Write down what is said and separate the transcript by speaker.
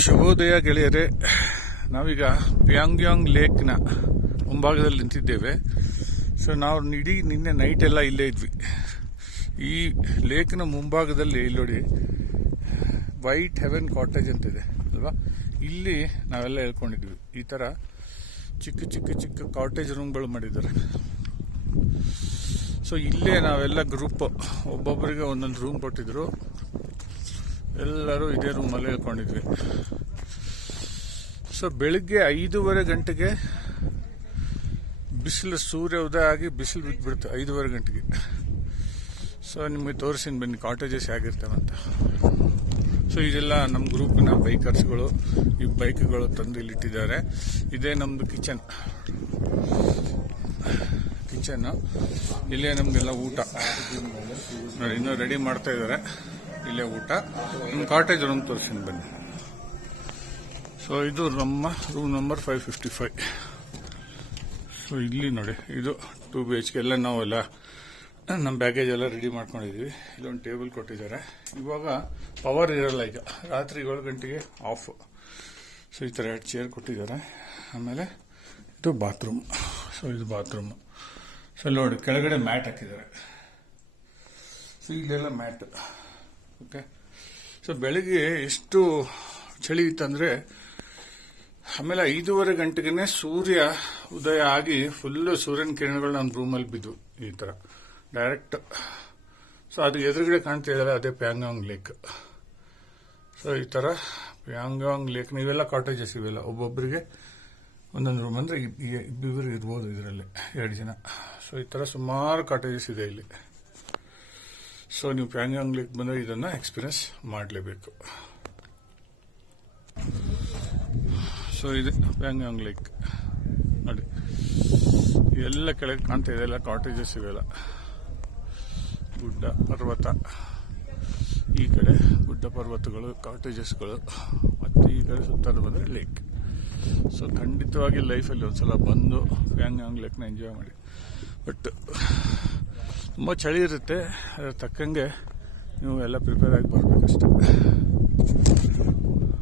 Speaker 1: ಶುಭೋದಯ ಗೆಳೆಯರೆ, ನಾವೀಗ ಪ್ಯಾಂಗ್ಯಾಂಗ್ ಲೇಕ್ನ ಮುಂಭಾಗದಲ್ಲಿ ನಿಂತಿದ್ದೇವೆ. ಸೊ ನಾವು ಇಡೀ ನಿನ್ನೆ ನೈಟ್ ಎಲ್ಲ ಇಲ್ಲೇ ಇದ್ವಿ. ಈ ಲೇಕ್ನ ಮುಂಭಾಗದಲ್ಲಿ ಇಲ್ಲಿ ನೋಡಿ ವೈಟ್ ಹೆವೆನ್ ಕಾಟೇಜ್ ಅಂತಿದೆ ಅಲ್ವಾ? ಇಲ್ಲಿ ನಾವೆಲ್ಲ ಹೇಳ್ಕೊಂಡಿದ್ವಿ, ಈ ಥರ ಚಿಕ್ಕ ಚಿಕ್ಕ ಚಿಕ್ಕ ಕಾಟೇಜ್ ರೂಮ್ಗಳು ಮಾಡಿದ್ದಾರೆ. ಸೊ ಇಲ್ಲೇ ನಾವೆಲ್ಲ ಗ್ರೂಪ್ ಒಬ್ಬೊಬ್ಬರಿಗೆ ಒಂದೊಂದು ರೂಮ್ ಕೊಟ್ಟಿದ್ರು. ಎಲ್ಲರೂ ಇದೇ ರೂಮಲ್ಲಿ ಹೇಳ್ಕೊಂಡಿದ್ವಿ ಸೊ ಬೆಳಿಗ್ಗೆ ಐದೂವರೆ ಗಂಟೆಗೆ ಬಿಸಿಲು ಸೂರ್ಯ ಉದಯ ಆಗಿ ಬಿಸಿಲು ಬಿದ್ದುಬಿಡುತ್ತೆ ಐದೂವರೆ ಗಂಟೆಗೆ. ಸೊ ನಿಮಗೆ ತೋರಿಸಿನ ಬನ್ನಿ ಕಾಟೇಜಸ್ ಅಂತ. ಸೊ ಇದೆಲ್ಲ ನಮ್ಮ ಗ್ರೂಪಿನ ಬೈಕರ್ಸ್ಗಳು ಈ ಬೈಕ್ಗಳು ತಂದು ಇಲ್ಲಿಟ್ಟಿದ್ದಾರೆ ಇದೇ ನಮ್ಮದು ಕಿಚನ್ ಕಿಚನ್ನು ಇಲ್ಲೇ ನಮಗೆಲ್ಲ ಊಟ. ಇನ್ನೂ ರೆಡಿ ಮಾಡ್ತಾ ಇದ್ದಾರೆ. ಇಲ್ಲೇ ಊಟ. ನಮ್ಮ ಕಾಟೇಜ್ ರೂಮ್ ತೋರಿಸ್ತೀನಿ ಬನ್ನಿ. ಸೊ ಇದು ನಮ್ಮ room number five fifty five so ಇಲ್ಲಿ ನೋಡಿ, ಇದು ಟೂ ಬಿ ಎಚ್ ಕೆ ಎಲ್ಲ ನಾವೆಲ್ಲ ನಮ್ಮ ಬ್ಯಾಗೇಜ್ ಎಲ್ಲ ರೆಡಿ ಮಾಡ್ಕೊಂಡಿದ್ದೀವಿ ಇಲ್ಲೊಂದು ಟೇಬಲ್ ಕೊಟ್ಟಿದ್ದಾರೆ. ಇವಾಗ ಪವರ್ ಇರಲ್ಲ ಈಗ. ರಾತ್ರಿ ಏಳು ಗಂಟೆಗೆ ಆಫ್ ಸೊ ಈ ಥರ ಎರಡು ಚೇರ್ ಕೊಟ್ಟಿದ್ದಾರೆ. ಆಮೇಲೆ ಇದು ಬಾತ್ರೂಮ್ ಸೊ ಇದು ಬಾತ್ರೂಮ್ ಸೊ ನೋಡಿ, ಕೆಳಗಡೆ ಮ್ಯಾಟ್ ಹಾಕಿದ್ದಾರೆ. ಸೊ ಇಲ್ಲೆಲ್ಲ ಮ್ಯಾಟ್ ಓಕೆ ಸೊ ಬೆಳಿಗ್ಗೆ ಎಷ್ಟು ಚಳಿ ಇತ್ತಂದ್ರೆ, ಆಮೇಲೆ ಐದೂವರೆ ಗಂಟೆಗೆ ಸೂರ್ಯ ಉದಯ ಆಗಿ ಫುಲ್ಲು ಸೂರ್ಯನ ಕಿರಣಗಳು ನಮ್ಮ ರೂಮಲ್ಲಿ ಬಿದ್ದು ಈ ಥರ ಡೈರೆಕ್ಟ್ ಸೊ ಅದು ಎದುರುಗಡೆ ಕಾಣ್ತಾ ಇದ್ದಾರೆ ಅದೇ ಪ್ಯಾಂಗಾಂಗ್ ಲೇಕ್ ಸೊ ಈ ಥರ ಪ್ಯಾಂಗಾಂಗ್ ಲೇಕ್ ನೀವೆಲ್ಲ ಕಾಟೇಜಸ್ ಇವೆಲ್ಲ ಒಬ್ಬೊಬ್ಬರಿಗೆ ಒಂದೊಂದು ರೂಮ್ ಅಂದರೆ ಇಬ್ಬಿಬ್ಬರು ಇರ್ಬೋದು ಇದರಲ್ಲಿ, ಎರಡು ಜನ. ಸೊ ಈ ಥರ ಸುಮಾರು ಕಾಟೇಜಸ್ ಇದೆ ಇಲ್ಲಿ. ಸೊ ನೀವು ಪ್ಯಾಂಗಾಂಗ್ ಲೇಕ್ ಬಂದರೆ ಇದನ್ನು ಎಕ್ಸ್ಪೀರಿಯನ್ಸ್ ಮಾಡಲೇಬೇಕು. ಸೊ ಇದು ಪ್ಯಾಂಗಾಂಗ್ ಲೇಕ್ ನೋಡಿ. ಎಲ್ಲ ಕೆಳಗೆ ಕಾಣ್ತಾ ಇದೆ, ಎಲ್ಲ ಕಾಟೇಜಸ್ ಇವೆಲ್ಲ. ಗುಡ್ಡ, ಪರ್ವತ. ಈ ಕಡೆ ಗುಡ್ಡ, ಪರ್ವತಗಳು ಕಾಟೇಜಸ್ಗಳು ಮತ್ತು ಈ ಕಡೆ ಸುತ್ತಲೂ ಬಂದರೆ ಲೇಕ್ ಸೊ ಖಂಡಿತವಾಗಿ ಲೈಫಲ್ಲಿ ಒಂದ್ಸಲ ಬಂದು ಪ್ಯಾಂಗಾಂಗ್ ಲೇಕ್ನ ಎಂಜಾಯ್ ಮಾಡಿ. ಬಟ್ ತುಂಬ ಚಳಿ ಇರುತ್ತೆ ಅದ್ರ ತಕ್ಕಂಗೆ ನೀವು ಎಲ್ಲ ಪ್ರಿಪೇರ್ ಆಗಿ ಬರಬೇಕಷ್ಟೆ.